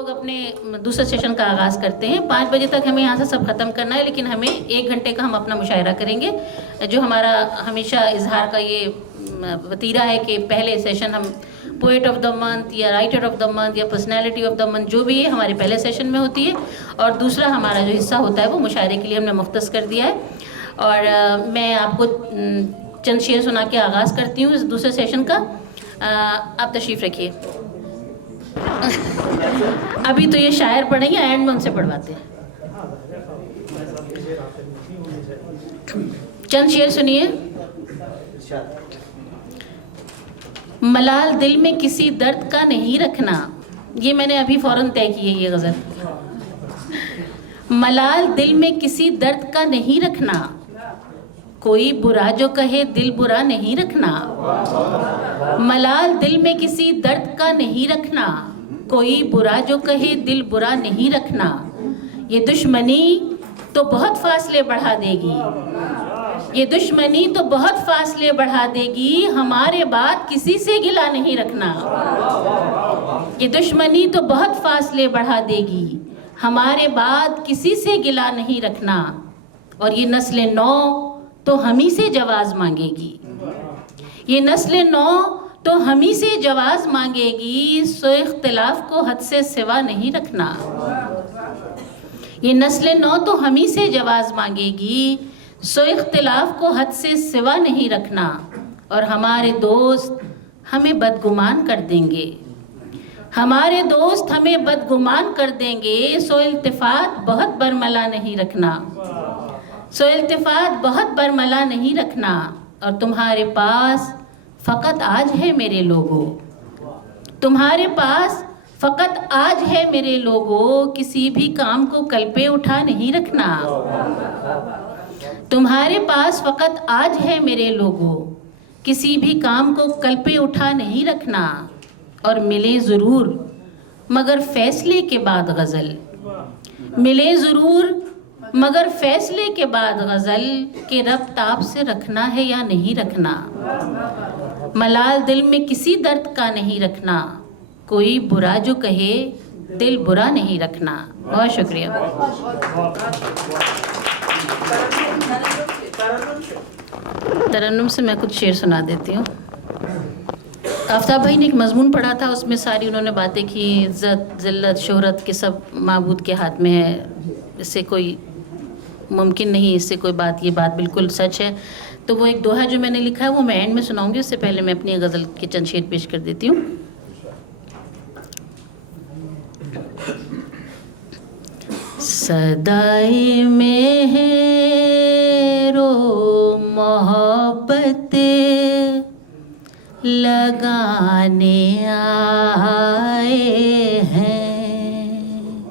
लोग अपने दूसरे सेशन का आगाज़ करते हैं। 5 बजे तक हमें यहाँ से सब ख़त्म करना है, लेकिन हमें 1 घंटे का हम अपना मुशायरा करेंगे। जो हमारा हमेशा इजहार का ये वतीरा है कि पहले सेशन हम पोएट ऑफ द मंथ या राइटर ऑफ द मंथ या पर्सनैलिटी ऑफ द मंथ जो भी है हमारे पहले सेशन में होती है, और दूसरा हमारा जो हिस्सा होता है वो मुशायरे के लिए हमने मुख्तस कर दिया है। और मैं आपको चंद शेर सुना के आगाज़ करती हूँ इस दूसरे सेशन का। आप तशरीफ़ रखिए। अभी तो ये शायर पढ़ेंगे, एंड में उनसे पढ़वाते हैं। चंद शेर सुनिए। मलाल दिल में किसी दर्द का नहीं रखना, ये मैंने अभी फ़ौरन तय की है ये गज़ल। मलाल दिल में किसी दर्द का नहीं रखना, कोई बुरा जो कहे दिल बुरा नहीं रखना। मलाल दिल में किसी दर्द का नहीं रखना, कोई बुरा जो कहे दिल बुरा नहीं रखना। ये दुश्मनी तो बहुत फासले बढ़ा देगी, ये दुश्मनी तो बहुत फासले बढ़ा देगी, हमारे बाद किसी से गिला नहीं रखना। ये दुश्मनी तो बहुत फासले बढ़ा देगी, हमारे बाद किसी से गिला नहीं रखना। और ये नस्ल नौ तो हम ही से जवाज़ मांगेगी, ये नस्ल नौ तो हम ही से जवाज़ मांगेगी, सो इख्तिलाफ को हद से सिवा नहीं रखना। ये नस्ल नौ तो हम ही से जवाज़ मांगेगी, सो इख्तिलाफ को हद से सिवा नहीं रखना। और हमारे दोस्त हमें बदगुमान कर देंगे, हमारे दोस्त हमें बदगुमान कर देंगे, सो इल्तिफात बहुत बरमला नहीं रखना, सो इल्तिफात बहुत बरमला नहीं रखना। और तुम्हारे पास फ़कत आज है मेरे लोगों, तुम्हारे पास फ़कत आज है मेरे लोगों, किसी भी काम को कल पे उठा नहीं रखना। तुम्हारे पास फ़कत आज है मेरे लोगों, किसी भी काम को कल पे उठा नहीं रखना। और मिले ज़रूर मगर फ़ैसले के बाद गज़ल, मिले ज़रूर मगर फ़ैसले के बाद गज़ल, के रब ताब से रखना है या नहीं रखना। मलाल दिल में किसी दर्द का नहीं रखना, कोई बुरा जो कहे दिल बुरा नहीं रखना। बहुत शुक्रिया। तरन्नुम से मैं कुछ शेर सुना देती हूँ। आफ्ताब भाई ने एक मजमून पढ़ा था, उसमें सारी उन्होंने बातें की, इज़्ज़त ज़िल्लत शोहरत के सब माबूद के हाथ में है, इससे कोई मुमकिन नहीं, इससे कोई बात, ये बात बिल्कुल सच है। तो वो एक दोहा जो मैंने लिखा है वो मैं एंड में सुनाऊंगी, उससे पहले मैं अपनी गज़ल के चंद शेर पेश कर देती हूँ। सदाए में है रो मोहब्बत लगाने आए हैं,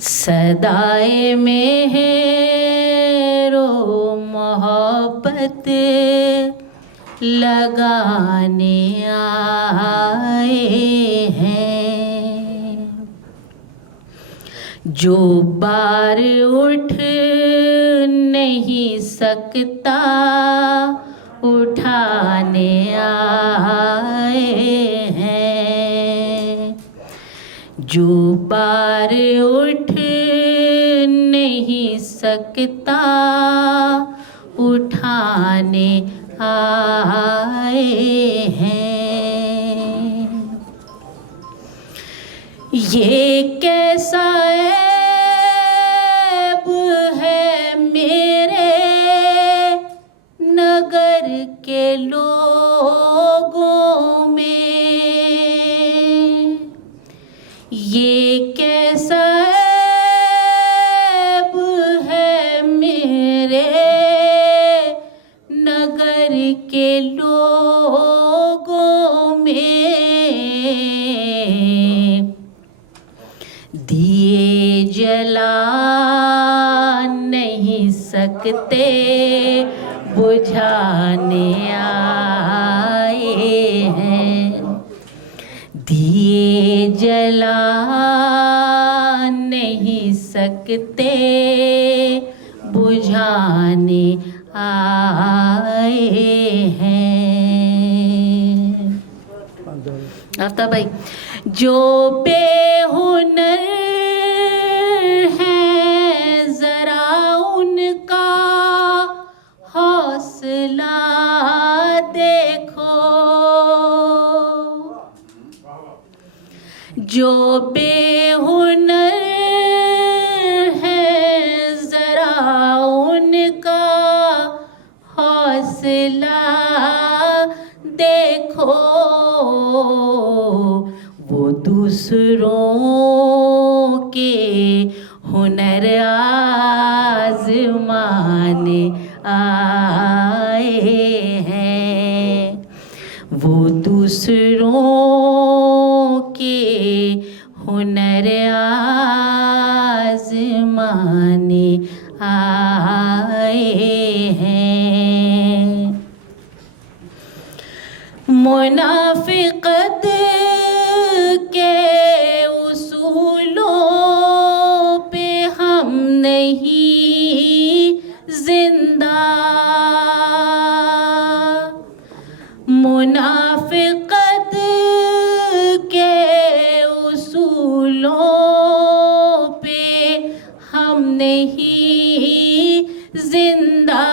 सदाए में है रो मोहब्बत लगाने आए हैं। जो बार उठ नहीं सकता उठाने आए हैं, जो बार उठ नहीं सकता उठाने आए हैं। ये कैसा ऐब है मेरे नगर के लोगों में, ये कैसा ऐब है मेरे नगर के लोगों में। दिए जला नहीं सकते बुझाने आए हैं, दिए जला नहीं सकते बुझाने आए हैं। आफ्ताब भाई, जो बेहुनर हैं जरा उनका हौसला देखो, जो बेहुनर हैं जरा उनका हौसला देखो, वो दूसरों के हुनर आज़माने आए हैं, वो दूसरों के हुनर आज़माने आए हैं। मुनाफिकत के उसूलों पे हम नहीं जिंदा, मुनाफिकत के उसूलों पे हम नहीं जिंदा,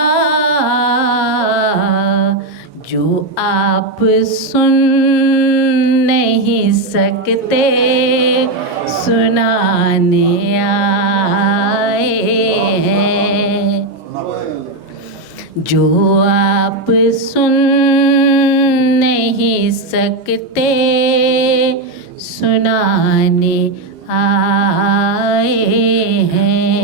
जो आप सुन नहीं सकते सुनाने आए हैं, जो आप सुन नहीं सकते सुनाने आए हैं।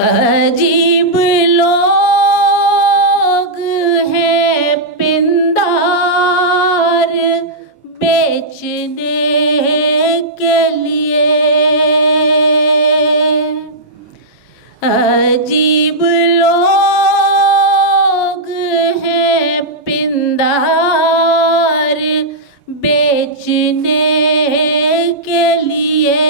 अजीब लोग हैं पिंडार बेचने के लिए, अजीब लोग हैं पिंडार बेचने के लिए,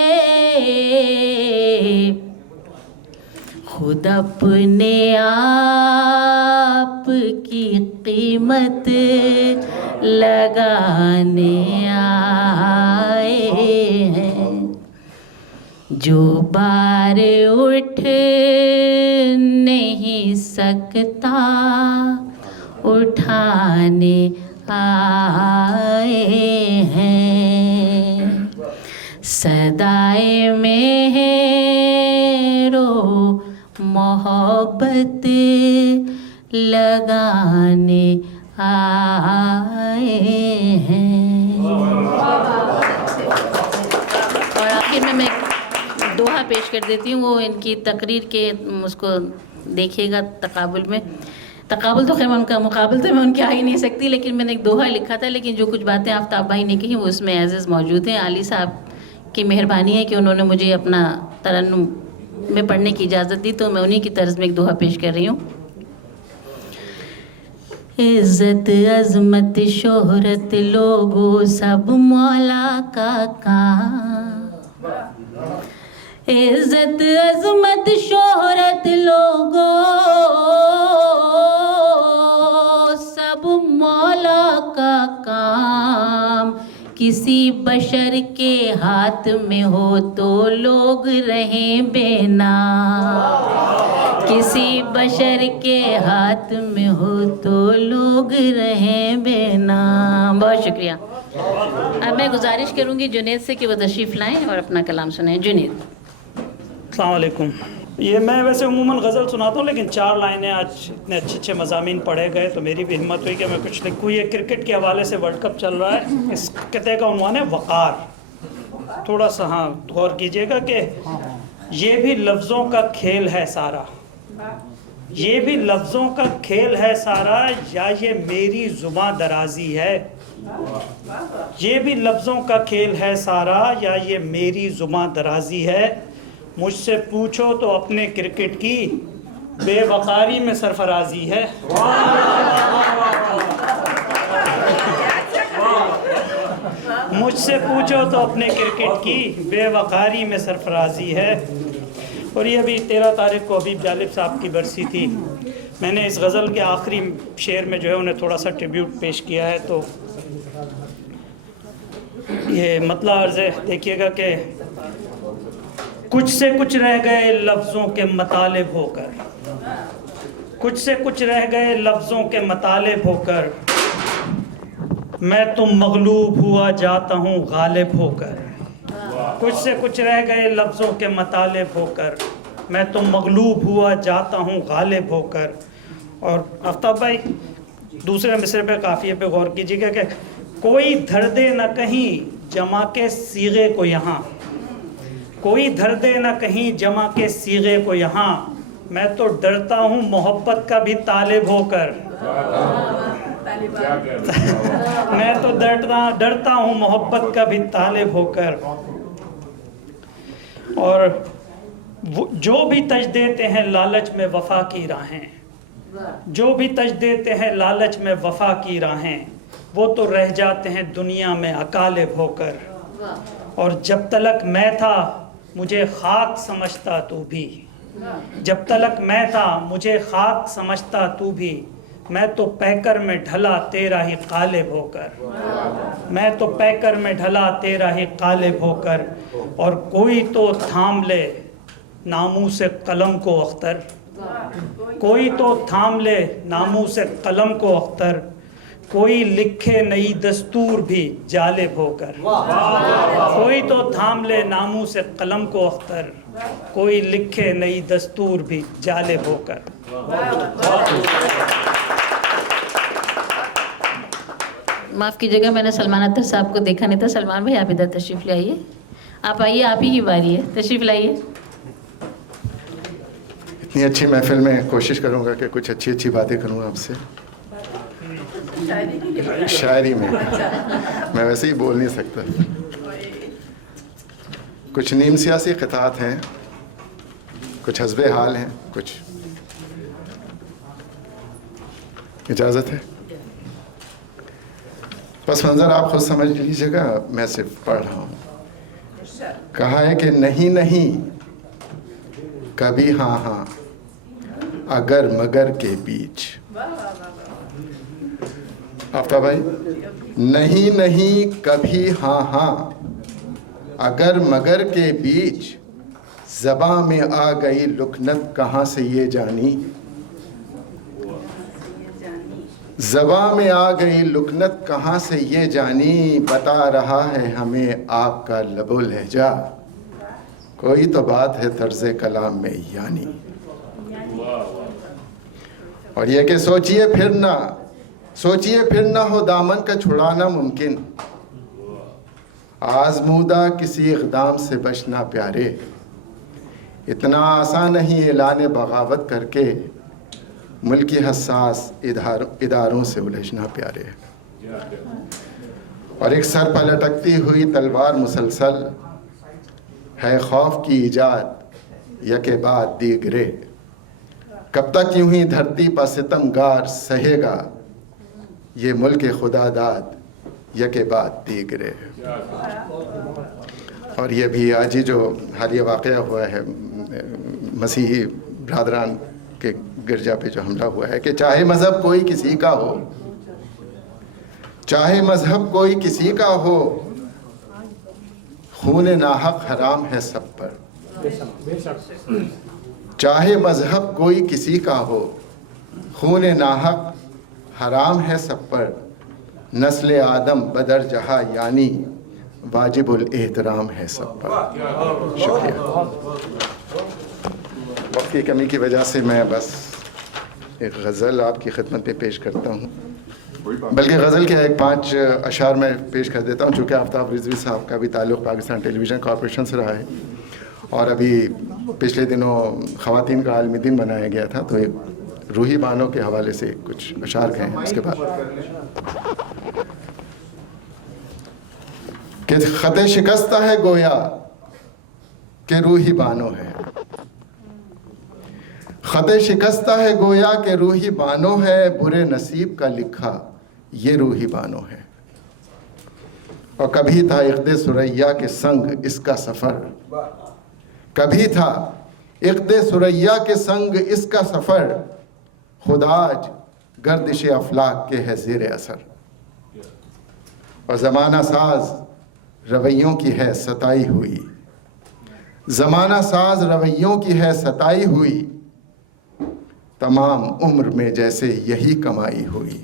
खुद अपने आप की कीमत लगाने आए हैं, जो बार उठ नहीं सकता उठाने आए हैं। सदाए मेहरो मोहब्बत लगाने आए हैं। और आखिर में मैं दोहा पेश कर देती हूँ, वो इनकी तकरीर के उसको देखिएगा तकाबुल में। तकाबुल तो खैर उनका मुकाबल तो मैं उनके आ ही नहीं सकती, लेकिन मैंने एक दोहा लिखा था, लेकिन जो कुछ बातें आफ्ताब भाई ने कही वो उसमें एज़ मौजूद हैं। आली साहब की मेहरबानी है कि उन्होंने मुझे अपना तरन्नुम में पढ़ने की इजाज़त दी, तो मैं उन्हीं की तर्ज में एक दोहा पेश कर रही हूँ। इज़्ज़त अज़मत शोहरत लोगो सब मौला का काम, इज़्ज़त अज़मत शोहरत लोगो सब मौला का काम, किसी बशर के हाथ में हो तो लोग रहें बेनाम, किसी बशर के हाथ में हो तो लोग रहें बेनाम। बहुत शुक्रिया। अब मैं गुजारिश करूंगी जुनेद से कि वो तशरीफ़ लाएं और अपना कलाम सुनाएं। जुनेद। अस्सलाम वालेकुम। ये मैं वैसे उमूमन गज़ल सुनाता हूँ, लेकिन 4 लाइनें आज इतने अच्छे मज़ामीन पढ़े गए तो मेरी भी हिम्मत हुई कि मैं कुछ लिखूँ। ये क्रिकेट के हवाले से वर्ल्ड कप चल रहा है, इस कते का उन्वान है वक़ार। थोड़ा सा हाँ गौर कीजिएगा कि ये भी लफ्ज़ों का खेल है सारा, ये भी लफ्ज़ों का खेल है सारा, या ये मेरी ज़ुबां दराज़ी है, ये भी लफ्ज़ों का खेल है सारा, या ये मेरी ज़ुबां दराज़ी है। मुझसे पूछो तो अपने क्रिकेट की बेवक़ारी में सरफराजी है। मुझसे पूछो तो अपने क्रिकेट की बेवक़ारी में सरफराजी है। और ये अभी 13 तारीख को हबीब जालिब साहब की बरसी थी। मैंने इस गज़ल के आखिरी शेर में जो है उन्हें थोड़ा सा ट्रिब्यूट पेश किया है, तो ये मतलब अर्ज़ है, देखिएगा कि कुछ से कुछ रह गए लफ्ज़ों के मतालिब होकर, कुछ से कुछ रह गए लफ्ज़ों के मतालिब होकर, मैं तो मगलूब हुआ जाता हूँ गालिब होकर। कुछ से कुछ रह गए लफ्ज़ों के मतालिब होकर, मैं तो मगलूब हुआ जाता हूँ गालिब होकर। और आफ्ताब भाई दूसरे मिसरे पे काफ़िए पे गौर कीजिएगा कि कोई धर दे न कहीं जमा के सीगे को यहाँ, कोई धर दे न कहीं जमा के सीगे को यहाँ, मैं तो डरता हूँ मोहब्बत का भी तालिब होकर। मैं तो डरता हूँ मोहब्बत का भी तालिब होकर। और जो भी तज देते हैं लालच में वफा की राहें, जो भी तज देते हैं लालच में वफा की राहें, वो तो रह जाते हैं दुनिया में अकालिब होकर। और जब तलक मैं था मुझे खाक समझता तू भी, जब तलक मैं था मुझे खाक समझता तू भी, मैं तो पैकर में ढला तेरा ही कालिब होकर। मैं तो पैकर में ढला तेरा ही कालिब होकर। और कोई तो थाम ले नामू से कलम को अख्तर, कोई तो थाम ले नामू से कलम को अख्तर, कोई लिखे नई दस्तूर भी जालिब होकर। कोई तो थाम ले नामू से कलम को अख्तर, कोई लिखे नई दस्तूर भी जालिब होकर। माफ़ कीजिएगा, मैंने सलमान अख्तर साहब को देखा नहीं था। सलमान भाई आप इधर तशरीफ़ लाइए, आप आइए, आप ही की बारी है, तशरीफ़ लाइए। इतनी अच्छी महफिल में कोशिश करूंगा कि कुछ अच्छी अच्छी बातें करूंगा आपसे। शायरी में मैं वैसे ही बोल नहीं सकता। कुछ नीम सियासी क़ितात हैं, कुछ हस्बे हाल हैं, कुछ इजाज़त है। पस मंज़र आप खुद समझ लीजिएगा, मैं सिर्फ पढ़ रहा हूँ। कहा है कि नहीं नहीं कभी हाँ हाँ अगर मगर के बीच। आफ्ताब भाई, नहीं नहीं कभी हाँ हाँ अगर मगर के बीच, ज़बां में आ गई लुकनत कहाँ से ये जानी, ज़बां में आ गई लुकनत कहाँ से ये जानी, बता रहा है हमें आपका लबो लहजा, कोई तो बात है तर्ज़े कलाम में यानी। और ये कि सोचिए फिर ना हो दामन का छुड़ाना मुमकिन, आज़मूदा किसी इक़दाम से बचना प्यारे, इतना आसान नहीं ऐलान बगावत करके मुल्की हसास इदारों से उलझना प्यारे। और एक सर पर लटकती हुई तलवार मुसलसल है खौफ की ईजाद यके बाद दीगरे, कब तक यूं ही धरती पर सितमगार सहेगा ये मुल्क खुदा दाद यके बाद दीगरे। और ये भी आज ही जो हालिया वाक़या हुआ है मसीही ब्रादरान के गिरजा पे जो हमला हुआ है, कि चाहे मज़हब कोई किसी का हो, चाहे मज़हब कोई किसी का हो, खून नाहक हराम है सब पर। चाहे मज़हब कोई किसी का हो, खून नाहक हराम है सब पर, नस्ल आदम बदर जहाँ यानी वाजिबुल एहतराम है सब पर। शुक्रिया। वक्त की कमी की वजह से मैं बस एक गज़ल आपकी खिदमत में पेश करता हूँ, बल्कि गज़ल के एक 5 अशार में पेश कर देता हूँ, चूँकि आफ्ताब रिजवी साहब का भी ताल्लुक़ पाकिस्तान टेलीविज़न कॉरपोरेशन से रहा है और अभी पिछले दिनों ख़वातीन का आलमी दिन मनाया गया था, तो एक रूही बानों के हवाले से कुछ अशार कहे हैं। उसके बाद कि ख़त शिकस्ता है गोया के रूही बानो है, ख़त शिकस्ता है गोया के रूही बानो है, बुरे नसीब का लिखा ये रूही बानो है। और कभी था इक़्दे सुरैया के संग इसका सफ़र, कभी था इक़्दे सुरैया के संग इसका सफ़र, खुदाज गर्दिश अफलाक के है ज़ेर असर। और ज़माना साज रवैयों की है सताई हुई, ज़माना साज रवैयों की है सताई हुई, तमाम उम्र में जैसे यही कमाई हुई।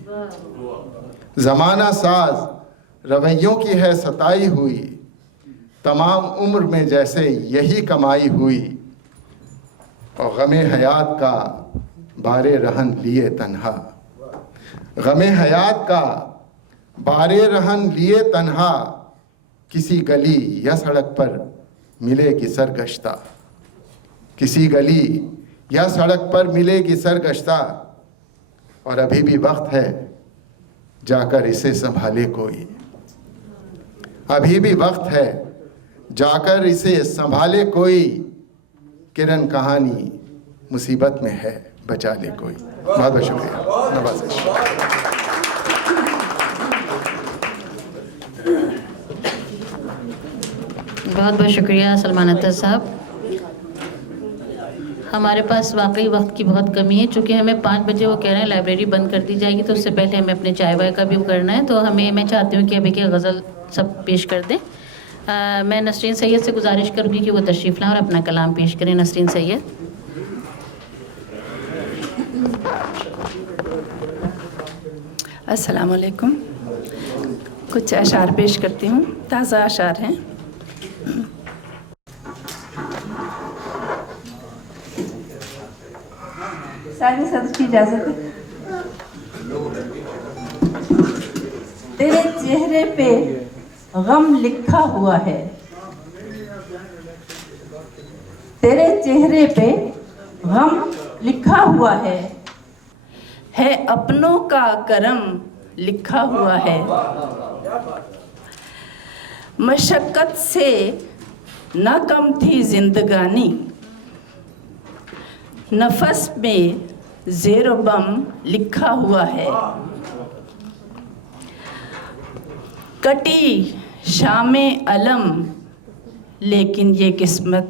ज़माना साज रवैयों की है सताई हुई, तमाम उम्र में जैसे यही कमाई हुई। और गमे हयात का बारे रहन लिए तन्हा, गमे हयात का बारे रहन लिए तन्हा, किसी गली या सड़क पर मिलेगी सरगश्ता, किसी गली या सड़क पर मिलेगी सरगश्ता। और अभी भी वक्त है जाकर इसे संभाले कोई, अभी भी वक्त है जाकर इसे संभाले कोई। किरण कहानी मुसीबत में है बचा ले कोई। बहुत बहुत शुक्रिया। नवाज़िश। बहुत बहुत शुक्रिया सलमान अख्तर साहब। हमारे पास वाकई वक्त की बहुत कमी है, चूँकि हमें 5 बजे वो कह रहे हैं लाइब्रेरी बंद कर दी जाएगी, तो उससे पहले हमें अपने चाय वाय का भी करना है। तो मैं चाहती हूँ कि अभी की गज़ल सब पेश कर दें। मैं नसरीन सैयद से गुजारिश करूँगी कि वो तशरीफ़ लाएं और अपना कलाम पेश करें। नसरीन सैयद। अस्सलाम वालेकुम। कुछ अशार पेश करती हूँ, ताज़ा अशार हैं। सारी सदर की इजाज़त है। तेरे चेहरे पे गम लिखा हुआ है, तेरे चेहरे पे गम लिखा हुआ है अपनों का करम लिखा हुआ है। मशक्क़त से न कम थी जिंदगानी, नफस में ज़ेरो बम लिखा हुआ है। कटी शामे अलम लेकिन ये किस्मत,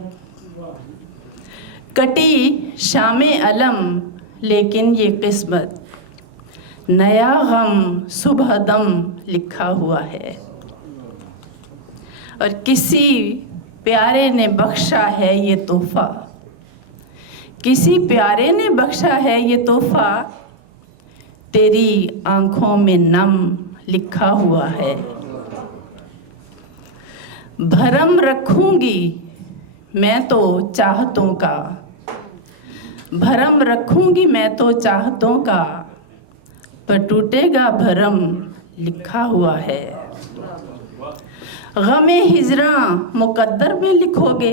कटी शामे अलम लेकिन ये किस्मत, नया गम सुबह दम लिखा हुआ है। और किसी प्यारे ने बख्शा है ये तोहफा, किसी प्यारे ने बख्शा है ये तोहफा, तेरी आंखों में नम लिखा हुआ है। भरम रखूंगी मैं तो चाहतों का, भरम रखूंगी मैं तो चाहतों का, पर टूटेगा भरम लिखा हुआ है। गमे हिजरां मुकद्दर में लिखोगे,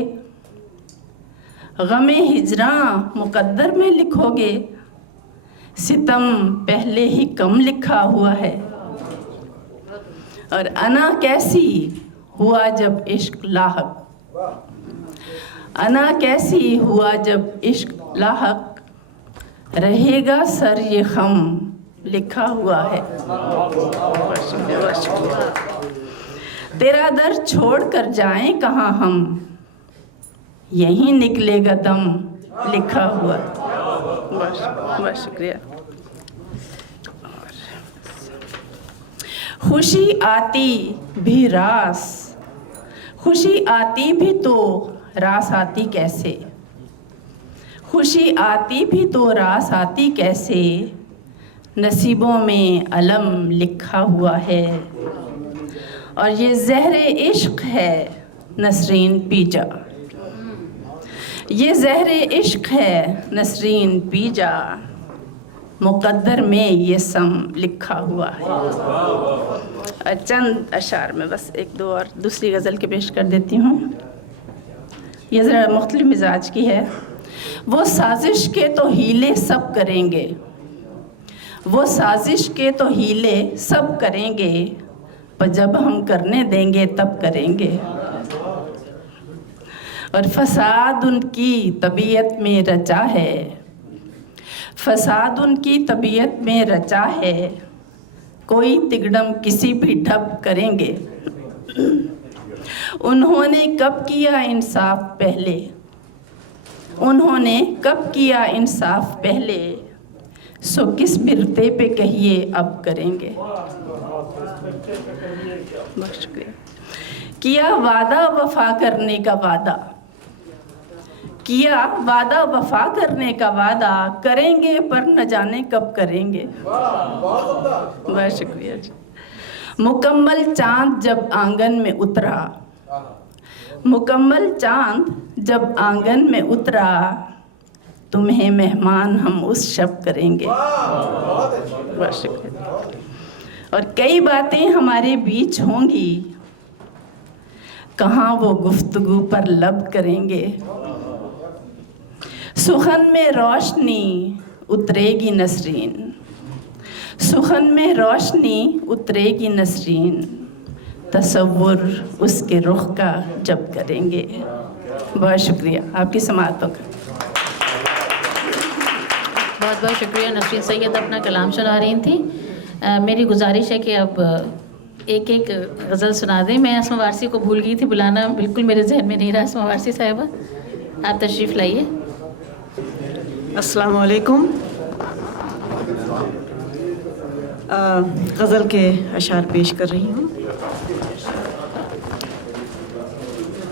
गमे हिजरां मुकद्दर में लिखोगे, सितम पहले ही कम लिखा हुआ है। और अना कैसी हुआ जब इश्क लाहक, अना कैसी हुआ जब इश्क लाहक, रहेगा सर ये खम लिखा हुआ है। तेरा दर छोड़ कर जाएं कहाँ हम, यहीं निकलेगा दम लिखा हुआ। बहुत शुक्रिया। खुशी आती भी रास, खुशी आती भी तो रास आती कैसे, खुशी आती भी तो रास आती कैसे, नसीबों में अलम लिखा हुआ है। और ये ज़हरे इश्क है नसरीन पी जा, ये ज़हरे इश्क है नसरीन पी जा, मुक़द्दर में ये सम लिखा हुआ है। चंद अशार में बस एक दो और दूसरी गज़ल के पेश कर देती हूँ। ये ज़रा मुख्तलिफ मिजाज की है। वो साजिश के तो हीले सब करेंगे, वो साजिश के तो हीले सब करेंगे, पर जब हम करने देंगे तब करेंगे। और फसाद उनकी तबीयत में रचा है, फसाद उनकी तबीयत में रचा है, कोई तिगड़म किसी भी ढप करेंगे। उन्होंने कब किया इंसाफ पहले, उन्होंने कब किया इंसाफ पहले, सो किस बिरते पे कहिए अब करेंगे। बहुत शुक्रिया। किया वादा वफा करने का वादा, किया वादा वफा करने का वादा, करेंगे पर न जाने कब करेंगे। बहुत शुक्रिया जी। मुकम्मल चांद जब आंगन में उतरा, मुकम्मल चांद जब आंगन में उतरा, तुम्हें मेहमान हम उस शब करेंगे। बहुत शुक्रिया। और कई बातें हमारे बीच होंगी, कहाँ वो गुफ्तगू पर लब करेंगे। सुखन में रोशनी उतरेगी नसरीन, सुखन में रोशनी उतरेगी नसरीन, तसव्वुर उसके रुख का जब करेंगे। बहुत शुक्रिया आपकी समाअतों का। बहुत बहुत शुक्रिया। नसरीन सैयद अपना कलाम सुना रही थी। मेरी गुजारिश है कि अब एक एक गज़ल सुना दें। मैं अस्मा वारसी को भूल गई थी बुलाना, बिल्कुल मेरे जहन में नहीं रहा। अस्मा वारसी साहिबा आप तशरीफ़ लाइए। अस्सलाम वालेकुम। गज़ल के अशार पेश कर रही हूँ।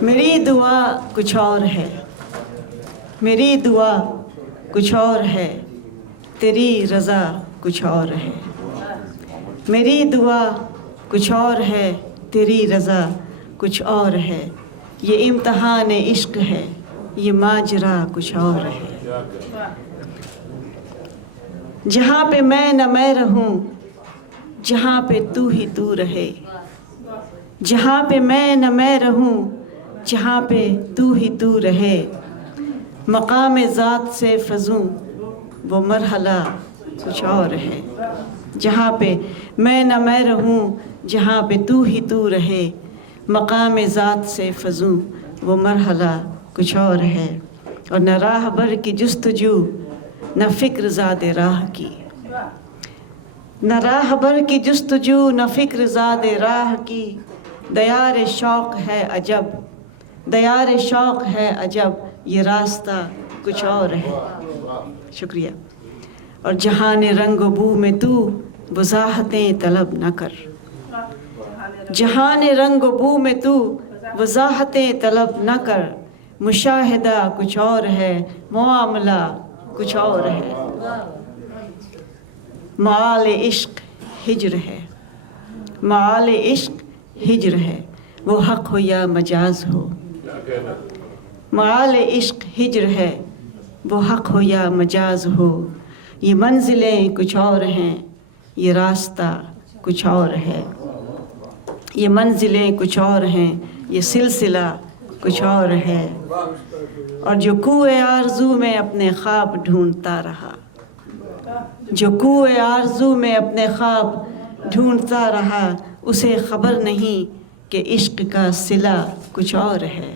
मेरी दुआ कुछ और है, मेरी दुआ कुछ और है, तेरी रज़ा कुछ और है। मेरी दुआ कुछ और है, तेरी रज़ा कुछ और है। ये इम्तहान इश्क है, ये माजरा कुछ और है। जहाँ पे मैं न मैं रहूं, जहाँ पे तू ही तू रहे। जहाँ पे मैं न मैं रहूं, जहाँ पे तू ही तू रहे। मकाम ज़ात से फज़ूं वो मरहला कुछ और है। जहाँ पे मैं न मैं रहूं, जहाँ पे तू ही तू रहे। मकाम ज़ात से फज़ूं वो मरहला कुछ और है। और न राह बर की जुस्तजू, न फ़िक्र ज़ादे राह की। न राह बर की जुस्तजू, न फ़िक्र ज़ादे राह की। दयार शौक़ है अजब, दयार शौक़ है अजब, ये रास्ता कुछ और है। शुक्रिया। और जहान रंग बू में तू वज़ाहतें तलब न कर। जहान रंग बू में तू वज़ाहतें तलब न कर। मुशाहिदा कुछ और है, मुआमला कुछ और है। माल इश्क हिज्र है, माल इश्क हिज्र है, वो हक़ हो या मजाज हो। माल इश्क हिज्र है, वो हक़ हो या मजाज हो। ये मंजिलें कुछ और हैं, ये रास्ता कुछ और है। ये मंजिलें कुछ और हैं, ये सिलसिला कुछ और है। और जो कुएं आरज़ू में अपने ख्वाब ढूंढता रहा, जो कुएं आरज़ू में अपने ख्वाब ढूंढता रहा, उसे ख़बर नहीं कि इश्क का सिला कुछ और है।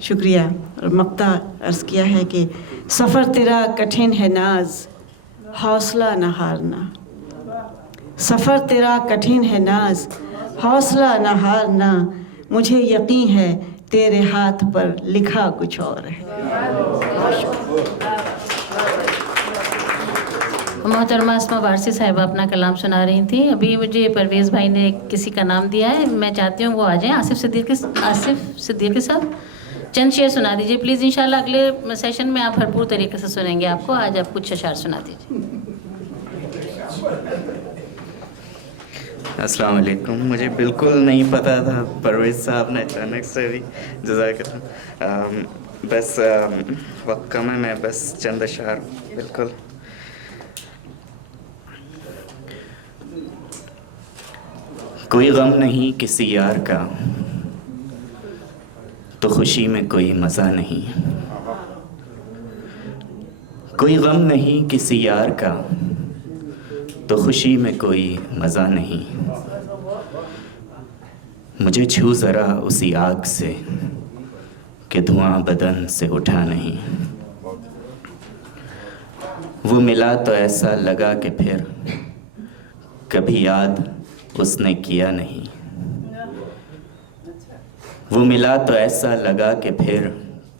शुक्रिया। और मक्ता अर्ज़ किया है कि सफ़र तेरा कठिन है नाज, हौसला न हारना। सफ़र तेरा कठिन है नाज, हौसला न हारना। मुझे यकीन है तेरे हाथ पर लिखा कुछ और है। मोहतरमा अस्मा वारसी साहिबा अपना कलाम सुना रही थी। अभी मुझे परवेज़ भाई ने किसी का नाम दिया है, मैं चाहती हूँ वो आ जाएं। आसिफ सिद्दीकी साहब चंद शेर सुना दीजिए प्लीज़। इंशाल्लाह अगले सेशन में आप भरपूर तरीके से सुनेंगे आपको। आज आप कुछ अशार सुना दीजिए। अस्सलाम वालेकुम। मुझे बिल्कुल नहीं पता था, परवेज़ साहब ने अचानक से भी जज़ाकल्लाह। बस वक्त कम है, मैं बस चंद अशार बिल्कुल। कोई गम नहीं किसी यार का, तो खुशी में कोई मज़ा नहीं। कोई गम नहीं किसी यार का, तो खुशी में कोई मज़ा नहीं। मुझे छू ज़रा उसी आग से कि धुआं बदन से उठा नहीं। वो मिला तो ऐसा लगा कि फिर कभी याद उसने किया नहीं। वो मिला तो ऐसा लगा कि फिर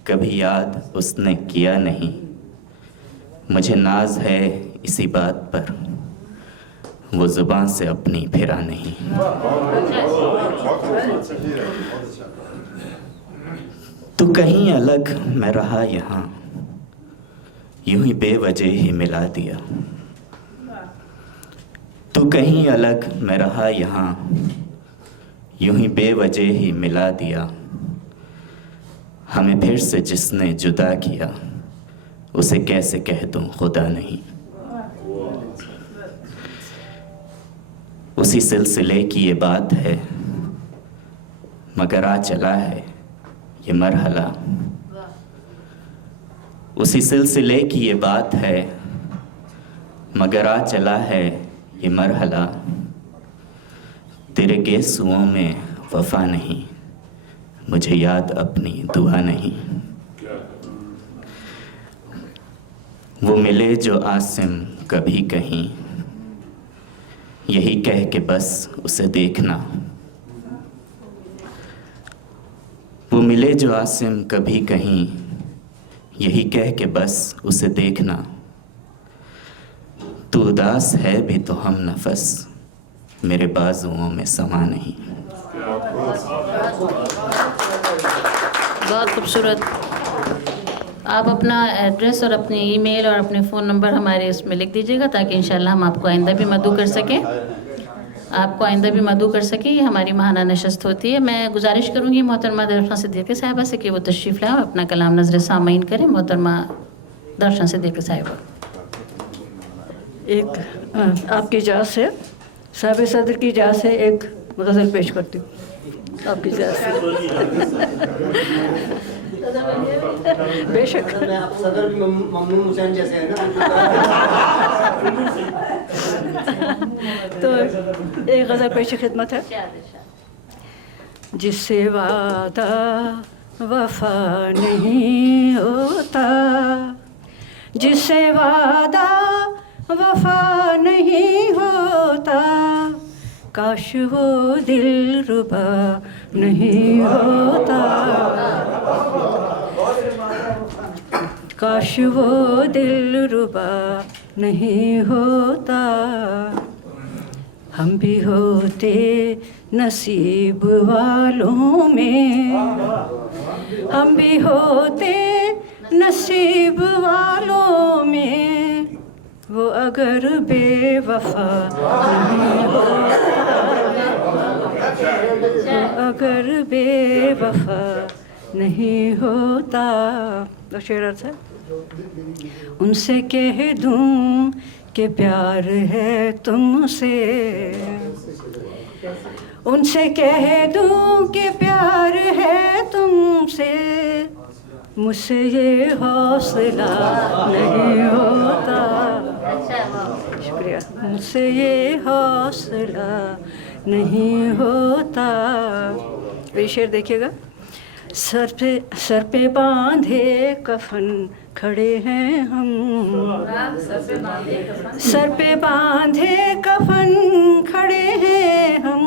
कभी याद उसने किया नहीं। मुझे नाज है इसी बात पर, वो ज़ुबान से अपनी फिरा नहीं। तू कहीं अलग मैं रहा यहाँ, यूं ही बेवजह ही मिला दिया। तू कहीं अलग मैं रहा यहाँ, यूं ही बेवजह ही मिला दिया। हमें फिर से जिसने जुदा किया, उसे कैसे कह दूं खुदा नहीं। उसी सिलसिले की ये बात है, मगर आ चला है ये मरहला। उसी सिलसिले की ये बात है, मगर आ चला है ये मरहला। तेरे गेसुओं में वफा नहीं, मुझे याद अपनी दुआ नहीं। वो मिले जो आसिम कभी कहीं, यही कह के बस उसे देखना। वो मिले जो आसिम कभी कहीं, यही कह के बस उसे देखना। तू उदास है भी तो हम नफस, मेरे बाजुओं में समा नहीं। बहुत खूबसूरत। आप अपना एड्रेस और अपने ईमेल और अपने फ़ोन नंबर हमारे इसमें लिख दीजिएगा, ताकि इंशाल्लाह हम आपको आइंदा भी मदऊ कर सकें। आपको आइंदा भी मदऊ कर सकें। ये हमारी माहाना नशस्त होती है। मैं गुजारिश करूँगी मोहतरमा दर्शन सिद्दीकी साहिबा से कि वो तशरीफ़ लाएं और अपना कलाम नज़र सामीन करें। मोहतरमा दर्शन सिद्दीकी साहिबा। एक आपकी इजाज़त से, साहिब सदर की इजाज़त से एक गज़ल पेश करती हूँ आपकी इजाज़त से। बेशक सदर भी ममनून हुसैन जैसे हैं ना। तो एक गज़ल पेश खिदमत है। जिससे वादा वफा नहीं होता, जिससे वादा वफा नहीं होता, काश वो दिलरुबा नहीं होता, काश वो दिलरुबा नहीं होता। हम भी होते नसीब वालों में, हम भी होते नसीब वालों में, वो अगर बेवफा नहीं होता, वो अगर बेवफा नहीं होता। तो शेर अर्थ है, उनसे कह दूं कि प्यार है तुमसे, उनसे कह दूं कि प्यार है तुमसे, मुझसे ये हौसला नहीं होता। शुक्रिया। मुझसे ये हौसला नहीं होता। ये शेर देखिएगा। सर पे बांधे कफन खड़े हैं हम, सर पे बांधे कफन खड़े हैं हम,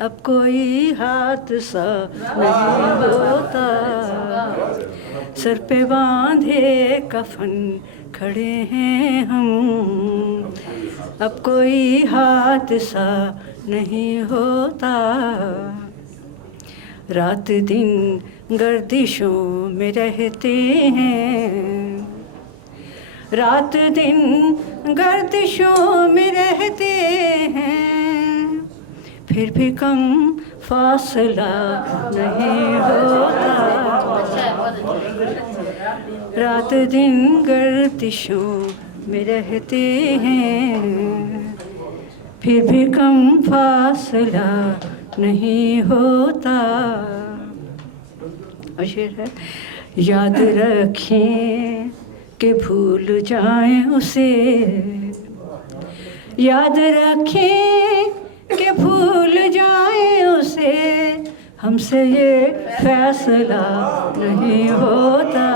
अब कोई हादसा नहीं होता। सर पे बांधे कफन खड़े हैं हम, अब कोई हादसा नहीं होता। रात दिन गर्दिशों में रहते हैं, रात दिन गर्दिशों में रहते हैं, फिर भी कम फासला नहीं होता। रात दिन गर्दिशों में रहते हैं, फिर भी कम फासला नहीं होता। और शेर है, याद रखें कि भूल जाएं उसे, याद रखें कि भूल जाएं उसे, हमसे ये फैसला नहीं होता।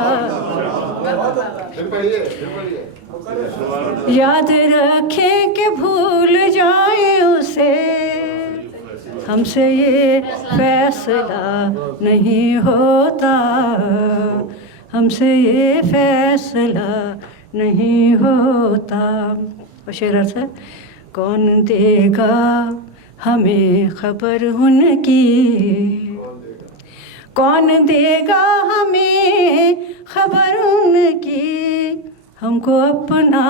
याद रखें कि भूल जाएं उसे, हमसे ये फैसला नहीं होता। हमसे ये फैसला नहीं होता। और शेर अर्थ है, कौन देगा हमें खबर उनकी, कौन देगा हमें खबर उनकी, हमको अपना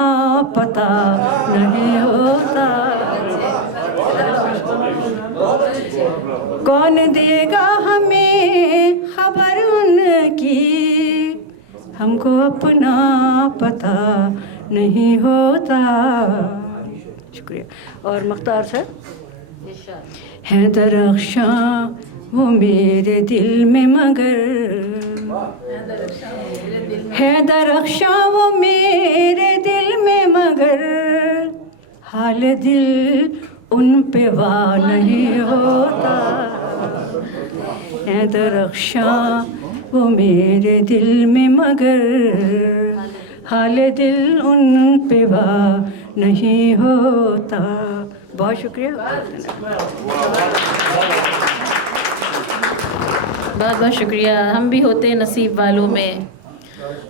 पता नहीं होता। कौन देगा हमें खबर उनकी, हमको अपना पता नहीं होता। शुक्रिया। और मुख्तार से है दरख्शां वो मेरे दिल में मगर, है दरख्शां वो मेरे दिल में मगर, हाल दिल उन पे वाह नहीं होता। है दरख्शां वो मेरे दिल में मगर, हाल दिल उन पे वाह नहीं होता। बहुत शुक्रिया। बहुत बहुत शुक्रिया। हम भी होते हैं नसीब वालों में,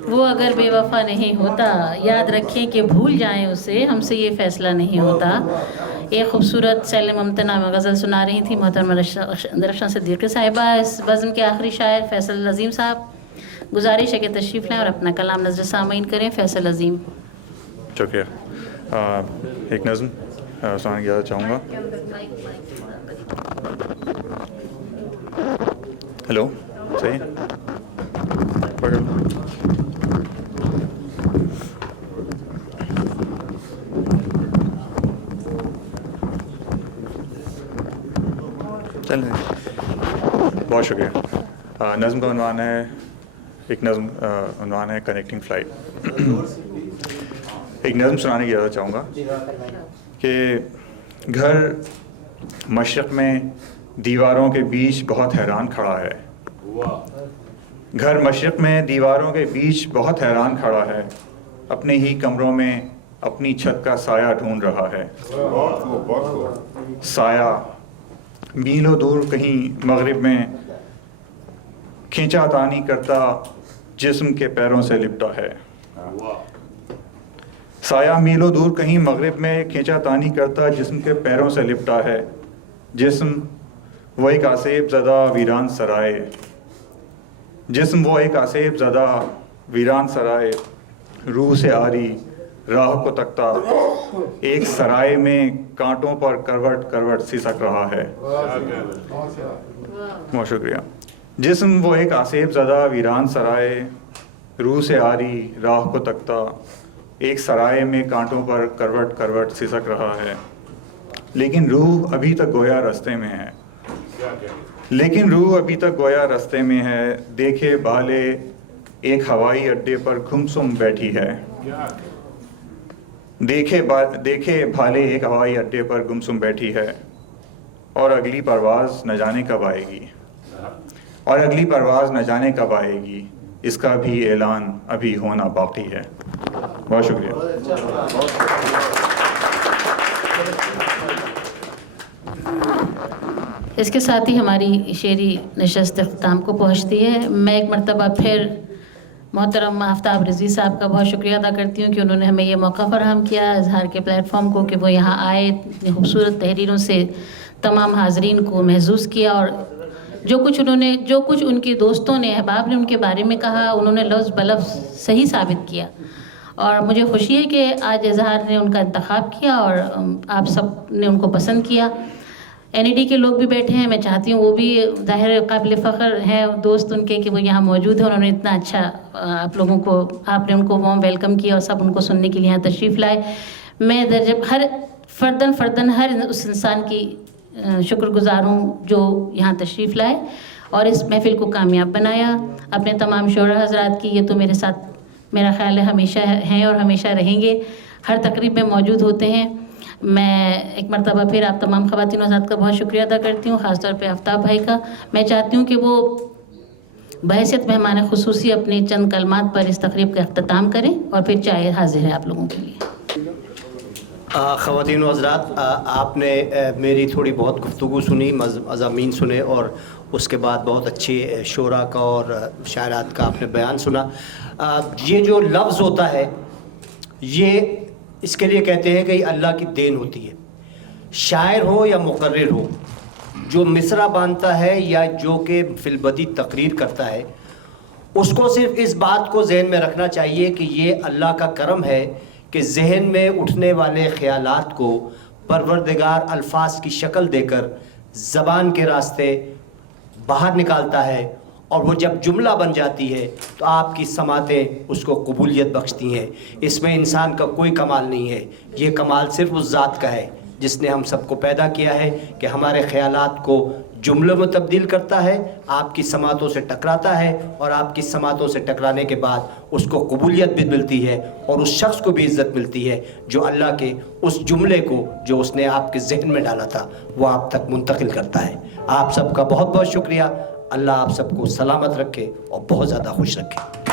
वो अगर बेवफा नहीं होता, याद रखें कि भूल जाएं उसे, हमसे ये फ़ैसला नहीं होता। एक खूबसूरत सैल मुमतना में गज़ल सुना रही थी मोहतरमा दरख्शां सिद्दीकी साहिबा। इस बज़्म के आखिरी शायर फैसल अज़ीम साहब, गुजारिश है कि तशरीफ़ लाएँ और अपना कलाम नज़र सामीन करें। फैसल अज़ीम। शुक्रिया। एक नज़्म सुनाना ज़्यादा चाहूँगा। हेलो, सही पकड़ लो। चलें, बहुत शुक्रिया। नज़्म का उन्वान है, एक नज़्म उन्वान है कनेक्टिंग फ़्लाइट। एक नज़्म सुनाने की ज़्यादा चाहूँगा कि घर मशरक़ में दीवारों के बीच बहुत हैरान खड़ा है। घर मशरक़ में दीवारों के बीच बहुत हैरान खड़ा है, अपने ही कमरों में अपनी छत का साया ढूंढ रहा है। साया मीलों दूर कहीं मगरिब में खींचा तानी करता जिस्म के पैरों से लिपटा है। साया मीलों दूर कहीं मगरिब में खींचा तानी करता जिस्म के पैरों से लिपटा है। जिस्म वो एक आसेब ज़दा वीरान सराय, जिस्म वो एक आसेब ज़दा वीरान सराय, रूह से आरी राह को तकता एक सराय में कांटों पर करवट करवट सिसक रहा है। बहुत शुक्रिया। जिस्म वो एक आसेब ज़दा वीरान सराय, रूह से आरी राह को तकता एक सराय में कांटों पर करवट करवट सिसक रहा है। लेकिन रूह अभी तक गोया रास्ते में है, लेकिन रूह अभी तक गोया रास्ते में है। देखे भाले एक हवाई अड्डे पर गुमसुम बैठी है। देखे भाले एक हवाई अड्डे पर गुमसुम बैठी है, और अगली परवाज़ न जाने कब आएगी, और अगली परवाज़ न जाने कब आएगी, इसका भी ऐलान अभी होना बाकी है। बहुत शुक्रिया। इसके साथ ही हमारी शेरी नशस्त इख्तिताम को पहुँचती है। मैं एक मरतबा फिर मोहतरम आफ्ताब रिजवी साहब का बहुत शुक्रिया अदा करती हूँ कि उन्होंने हमें ये मौका फराहम किया इजहार के प्लेटफॉर्म को, कि वो यहाँ आए, इतनी खूबसूरत तहरीरों से तमाम हाजरीन को महसूस किया, और जो कुछ उनके दोस्तों ने, अहबाब ने उनके बारे में कहा, उन्होंने लफ्ज़ बलफ्ज़ सही साबित किया। और मुझे खुशी है कि आज इजहार ने उनका इंतखाब किया और आप सब ने उनको पसंद किया। NED के लोग भी बैठे हैं, मैं चाहती हूँ वो भी ज़ाहिर काबिल फ़ख्र हैं दोस्त उनके कि वो यहाँ मौजूद हैं। उन्होंने इतना अच्छा आप लोगों को, आपने उनको वार्म वेलकम किया और सब उनको सुनने के लिए यहाँ तशरीफ़ लाए। मैं जब हर फ़र्दन हर उस इंसान की शुक्रगुज़ार हूँ जो यहाँ तशरीफ़ लाए और इस महफ़िल को कामयाब बनाया। अपने तमाम शोरा हज़रात की, ये तो मेरे साथ मेरा ख़्याल है हमेशा हैं और हमेशा रहेंगे, हर तकरीब में मौजूद होते हैं। मैं एक मरतबा फिर आप तमाम ख़वातीन हज़रात का बहुत शुक्रिया अदा करती हूँ, ख़ास तौर पे आफ्ताब भाई का। मैं चाहती हूँ कि वो बहैसियत मेहमान ख़ुसूसी अपने चंद कलमात पर इस तकरीब का अख्तिताम करें और फिर चाय हाजिर है आप लोगों के लिए। ख़वातीन हज़रात, आपने मेरी थोड़ी बहुत गुफ्तगू सुनी, मज़ामीन सुने और उसके बाद बहुत अच्छे शोरा का और शायरात का आपने बयान सुना। ये जो लफ्ज़ होता है ये इसके लिए कहते हैं कि ये अल्लाह की देन होती है। शायर हो या मुकर्रिर हो, जो मिसरा बांधता है या जो कि फिलबदी तकरीर करता है, उसको सिर्फ इस बात को जहन में रखना चाहिए कि ये अल्लाह का करम है कि जहन में उठने वाले ख्यालात को परवरदिगार अल्फाज की शक्ल देकर ज़बान के रास्ते बाहर निकालता है, और वो जब जुमला बन जाती है तो आपकी समातें उसको कबूलियत बख्शती हैं। इसमें इंसान का कोई कमाल नहीं है, ये कमाल सिर्फ उस ज़ात का है जिसने हम सबको पैदा किया है कि हमारे ख्यालात को जुमलों में तब्दील करता है, आपकी समातों से टकराता है, और आपकी समातों से टकराने के बाद उसको कबूलियत भी मिलती है और उस शख्स को भी इज़्ज़त मिलती है जो अल्लाह के उस जुमले को जो उसने आपके जहन में डाला था वो आप तक मुंतकिल करता है। आप सबका बहुत बहुत शुक्रिया। अल्लाह आप सबको सलामत रखे और बहुत ज़्यादा खुश रखे।